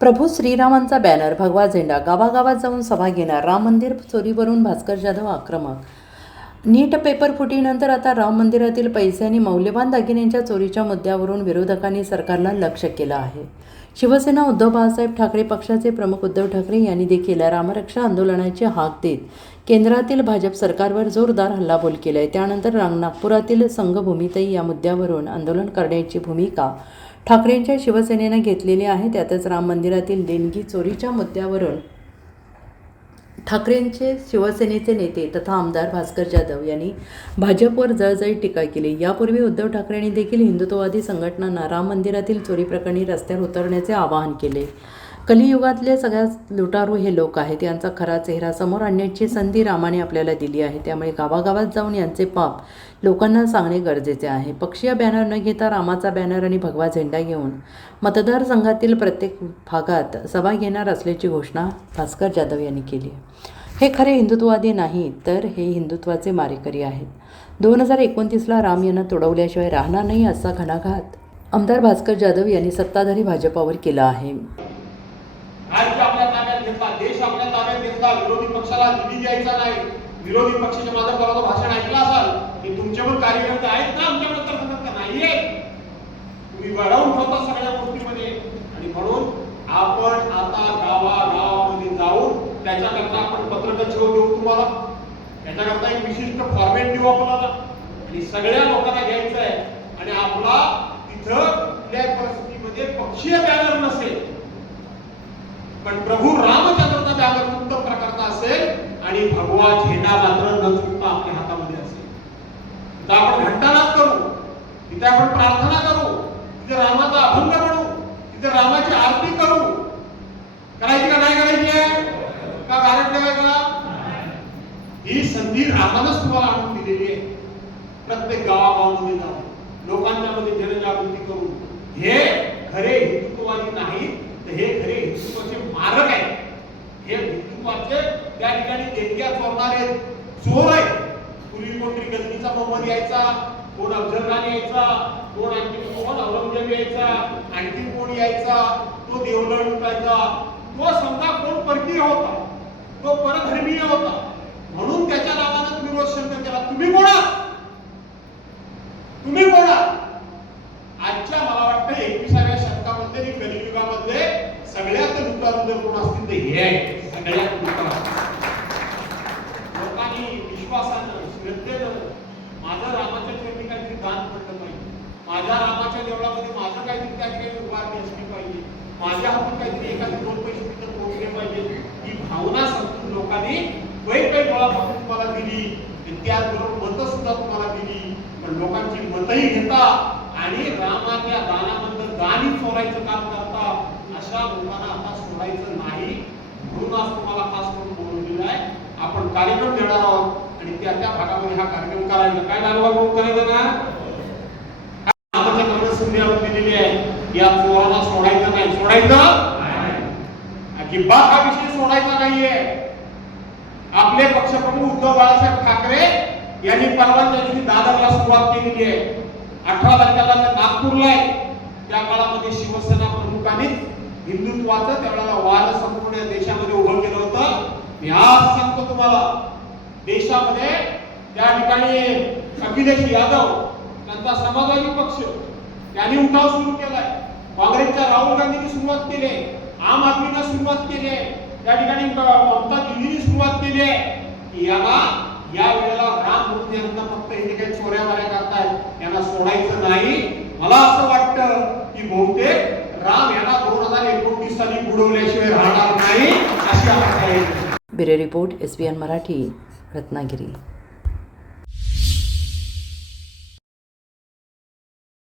प्रभू श्रीरामांचा banner, भगवा झेंडा, गावागावात जाऊन सभा घेणार. राम मंदिर चोरीवरून भास्कर जाधव आक्रमक. नीट पेपर फुटीनंतर आता राम मंदिरातील पैसे आणि मौल्यवान दागिन्यांच्या चोरीच्या मुद्द्यावरून विरोधकांनी सरकारला लक्ष्य केलं आहे. शिवसेना उद्धव बाळासाहेब ठाकरे पक्षाचे प्रमुख उद्धव ठाकरे यांनी देखील रामरक्षा आंदोलनाची हाक देत केंद्रातील भाजप सरकारवर जोरदार हल्लाबोल केलाय. त्यानंतर नागपुरातील संघभूमीतही या मुद्द्यावरून आंदोलन करण्याची भूमिका ठाकरेंच्या शिवसेनेनं घेतलेली आहे. त्यातच राम मंदिरातील देणगी चोरीच्या मुद्द्यावरून ठाकरेंचे शिवसेनेचे नेते तथा आमदार भास्कर जाधव यांनी भाजपवर जळजळीत टीका केली. यापूर्वी उद्धव ठाकरेंनी देखील हिंदुत्ववादी संघटनांना राम मंदिरातील चोरी प्रकरणी रस्त्यावर उतरण्याचे आवाहन केले. कलियुगातले सगळ्यात लुटारू हे लोक आहेत. यांचा खरा चेहरा समोर आणण्याची संधी रामाने आपल्याला दिली आहे. त्यामुळे गावागावात जाऊन यांचे पाप लोकांना सांगणे गरजेचे आहे. पक्षीय बॅनर न घेता रामाचा बॅनर आणि भगवा झेंडा घेऊन मतदारसंघातील प्रत्येक भागात सभा घेणार असल्याची घोषणा भास्कर जाधव यांनी केली. हे खरे हिंदुत्ववादी नाही तर हे हिंदुत्वाचे मारेकरी आहेत. 2029ला राम यांना तोडवल्याशिवाय राहणार नाही असा घणाघात आमदार भास्कर जाधव यांनी सत्ताधारी भाजपावर केला आहे. राज्य आपल्या ताब्यात घेतला, देश आपल्या ताब्यात घेतला, विरोधी पक्षाला निधी द्यायचा नाही. विरोधी पक्षाचे माझं परवा भाषण ऐकलं असाल की तुमच्यावर कार्यकर्ते आहेत ना, आमच्यावर तर समजत का नाहीये. तुम्ही वाढवून ठेवता सगळ्या गोष्टीमध्ये. आणि म्हणून आपण आता गावागावामध्ये जाऊन त्याच्याकरता आपण पत्रक देऊ तुम्हाला. त्याच्याकरता एक विशिष्ट फॉर्मॅट देऊ आपल्याला आणि सगळ्या लोकांना घ्यायचं आहे. आणि आपला तिथं कुठल्याही परिस्थितीमध्ये पक्षीय बॅनर नसेल पण प्रभू रामचंद्राचा बॅनर उत्तम प्रकारचा असेल आणि भगवा झेंडा मात्र न चुकता आपल्या हातामध्ये असेल. तिथे आपण घंटानाद करू, तिथे आपण प्रार्थना करू, तिथे रामाचा अभंग म्हणू, तिथे रामाची आरती करू. करायची का नाही करायची आहे का कारण ठेवायचा? ही संधी रामानंच तुम्हाला आणून दिलेली आहे. प्रत्येक गावागावामध्ये जाऊन लोकांच्या मध्ये जनजागृती करू. हे खरे हिंदुत्ववादी नाही, हे खरे हिंदुत्वाचे मारक आहेत. हे हिंदुत्वाचे त्या ठिकाणी देणग्या चोरणारे चोर आहेत. पूर्वी कोणतरी गजनीचा मोहम्मद यायचा, कोण अफजल खान यायचा, कोण आणखी कोण औरंगजेब यायचा, आणखी कोण यायचा, तो देवलड लुटायचा. तो समजा कोण परकीय होता, तो परधर्मीय होता, म्हणून त्याच्या नावानं तुम्ही रोज शंका केला. तुम्ही कोण आहात? तुम्ही कोण आहात? आजच्या मला वाटतं 21व्या शतकामध्ये कलियुगामध्ये सगळ्यात लुटारू जर कोण असतील तर हे आहे. सगळ्यात लुटारू लोकांनी विश्वासानं श्रद्धेनं माझं रामाच्या चरणी काहीतरी दान पडलं पाहिजे, माझ्या रामाच्या देवळामध्ये माझं काहीतरी त्या ठिकाणी उभारणी असली पाहिजे, माझ्या हातून काहीतरी एखादी 2 पैसे तिथं पोहोचले पाहिजे. ही भावना समजून लोकांनी काही गोळापासून तुम्हाला दिली. त्याचबरोबर मतं सुद्धा तुम्हाला दिली. पण लोकांची मतही घेता आणि रामाच्या दानाबद्दल दानी चोरायचं काम करता. अशा लोकांना आता सोडायचं नाही. म्हणून आज तुम्हाला खास करून बोलून दिलं आहे. आपण कार्यक्रम देणार आहोत आणि त्या त्या भागामध्ये हा कार्यक्रम करायचा. काय नारवा बोलून करायचं ना, रामाच्या कमरे संधी आपण दिलेली आहे. या चोराला सोडायचं नाही. सोडायचं अजिबात हा विषय सोडायचा नाहीये. आपले पक्षप्रमुख उद्धव बाळासाहेब ठाकरे यांनी परवाच्या दिवशी दादरला सुरुवात केलेली आहे. 18 तारखेला नागपूरला आहे. त्या काळामध्ये शिवसेना प्रमुखांनी हिंदुत्वाचं त्यावेळेला वार संपूर्ण देशामध्ये उभं केलं होतं. मी आज सांगतो तुम्हाला, देशामध्ये त्या ठिकाणी अखिलेश यादव त्यांचा समाजवादी पक्ष त्यांनी उठाव सुरू केलाय. काँग्रेसच्या राहुल गांधींनी सुरुवात केली, आम आदमीने सुरुवात केली, त्या ठिकाणी ममता दिल्लीने सुरुवात केली आहे की या वेळेला राम म्हणून यांना फक्त हे काही चोऱ्या माऱ्या करतायत यांना सोडायचं नाही. मला असं वाटतं की बहुतेक राम यांना 2029 साली बुडवल्याशिवाय राहणार नाही अशी अपेक्षा आहे. Bureau report SBN Marathi, Ratnagiri.